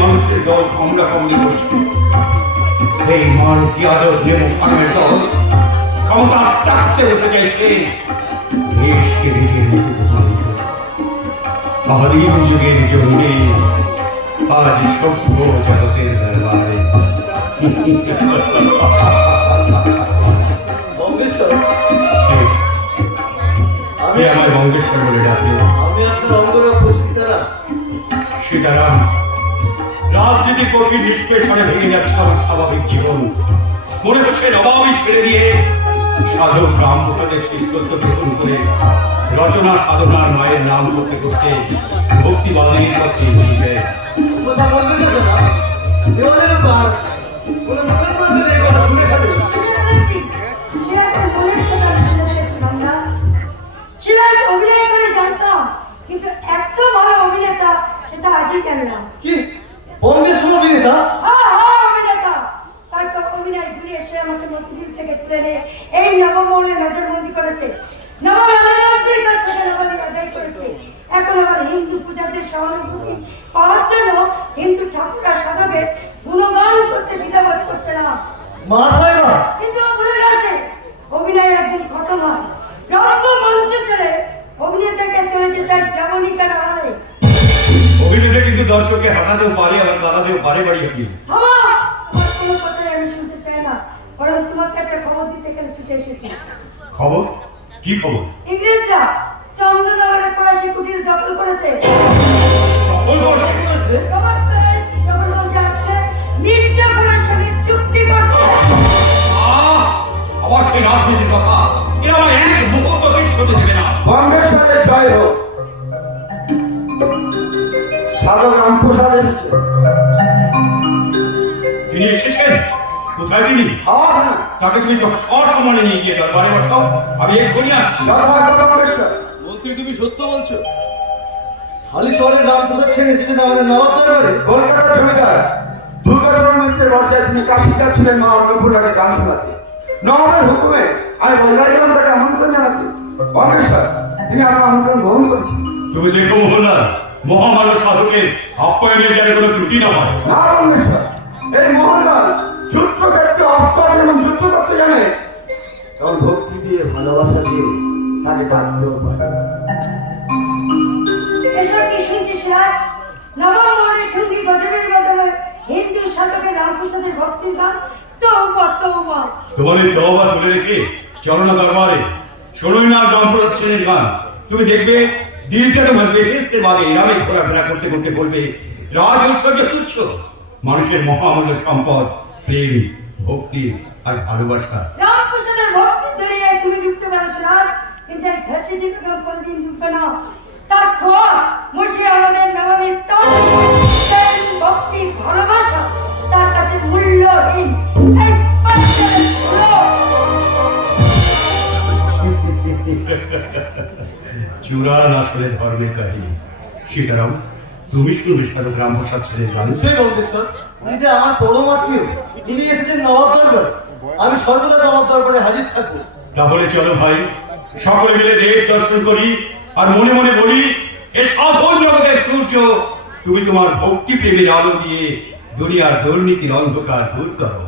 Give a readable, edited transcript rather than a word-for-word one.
মানুষের দল আমরা কমলি করছি। এই মানবী আদর খানের দল ক্ষমতা চাকতে বসে চাইছে দেশকে নিজের আদিম যুগের জন্যে আজ সভ্য জগতের দরবারে। আমি আমার বঙ্গেশ্বর বলে ডাকি। আমি আপনার অঙ্গরক্ষক সীতারাম। সীতারাম, রাজনীতি কঠিন নিষ্পেষণে ভেঙে যাচ্ছে আমার স্বাভাবিক জীবন। মনে হচ্ছে নবাবই ছেড়ে দিয়ে সাধক রামপ্রসাদের শিষ্যত্ব গ্রহণ করে রচনা সাধনার মায়ের নাম করতে করতে ভক্তিবাদী পথে এগিয়ে কিন্তু এত ভালো অভিনেতা সেটা আজই জানলাম। কি বঙ্গের শুনো অভিনেতা? হ্যাঁ অভিনেতা। তারপর অভিনয় ঘুরে এসে আমাকে মন্ত্রীর থেকে তুলে নিয়ে এই নবমৌলে নজরবন্দি করেছে। নবাব আলাউদ্দিনের কাছ থেকে নবাবী আদায় করেছে। এখন আবার হিন্দু পূজাদের সহানুভূতি পাওয়ার জন্য হিন্দু ঠাকুরা সাধকের গুণগান করতে দ্বিধাবোধ করছে না। কিন্তু ভুলে গেছে অভিনয় একদিন খতম হয়। রঙ্গ মঞ্চ ছেড়ে অভিনেতাকে চলে যেতে হয় যেমনই কেন হারালে। অভিনেতা কিন্তু দর্শককে হাসাতেও পারে আবার কাঁদাতেও পারে। বাড়ি গিয়ে আমার কোনো কথাই আমি শুনতে চাই না, বরং তোমাকে একটা খবর দিতে এখানে ছুটে এসেছি। খবর? কি খবর? ইংরেজরা চন্দ্রনগরের ফরাসি কুটির দখল করেছে। জবরদস্ত যাচ্ছে মির্জাফরের সঙ্গে চুক্তি করতে। আবার সেই রাজনীতির কথা এরা আমার এক মুহূর্ত করতে দেবে না। বঙ্গেশ্বরের জয় হোক। সাধক রামপ্রসাদ এসেছে। তিনি এসেছেন? কোথায় তিনি? তাকে তুমি তো সসম্মানে নিয়ে গিয়ে দরবারে বসাও। আমি এক্ষুনি আসছি। মন্ত্রী, তুমি সত্য বলছো? হালি শহরের রামপ্রসাদ ছেড়ে এসেছেন আমাদের নবাব দরবারে? কলকাতার জমিদার দুর্গাচরণ মিত্রের বর্ষায় তিনি কাশী যাচ্ছিলেন মা অন্নপূর্ণাকে গান শোনাতে। নবাবের হুকুমে আমি বলগাই গেলাম তাকে আমন্ত্রণ জানাতে। বঙ্গেশ্বর তিনি আমার আমন্ত্রণ গ্রহণ করেছেন। তুমি দেখো মোহনলাল, মহামানব সাধকের আপ্যায়নের যেন কোনো ত্রুটি না হয়। না বঙ্গেশ্বর, এই মোহনলাল যুদ্ধক্ষেত্রে আপ্যায়ন এবং যুদ্ধ করতে জানে। তখন ভক্তি দিয়ে ভালোবাসা দিয়ে তাকে ডাকতেও পারে। এসব কি শুনছিস রাজ? নবাব মৌলের ঠুঙ্গি গজবের বদলে হিন্দু সাধকের রামপ্রসাদের ভক্তির গান। তোমার এই তওবা তুলে রেখে চলো না দরবারে, শোনোই না রামপ্রসাদ ছেলের গান। তুমি দেখবে দিলটা তোমার বেহেশতে বাগে এরামে ঘোরাফেরা করতে করতে বলবে রাজ ঐশ্বর্য তুচ্ছ, মানুষের মহামূল্য সম্পদ প্রেম, ভক্তি আর ভালোবাসা। রামপ্রসাদের ভক্তি দরিয়ায় তুমি ডুবতে পারো রাজ, কিন্তু এই ফ্যাসিটি প্রোগ্রাম কোনদিন ডুববে না। তার খোয়া মুর্শিদাবাদের নবাবের তার ভক্তি ভালোবাসা তার কাছে মূল্যহীন। এই বাচ্চাদের চূড়া আসলে ধর্মের কাহিনী। সীতারাম, তুমি শুনবে সাধক রামপ্রসাদ ছেলের গান। উনি যে আমার পরম আত্মীয়, ইনি এসেছেন নবাব দরবারে। আমি সর্বদা নবাব দরবারে হাজির থাকবো। তাহলে চলো ভাই, সকলে মিলে দেব দর্শন করি আর মনে মনে বলি এ সকল জগতের সূর্য তুমি তোমার ভক্তি প্রেমের আলো দিয়ে দুনিয়ার দুর্নীতির অন্ধকার দূর করো।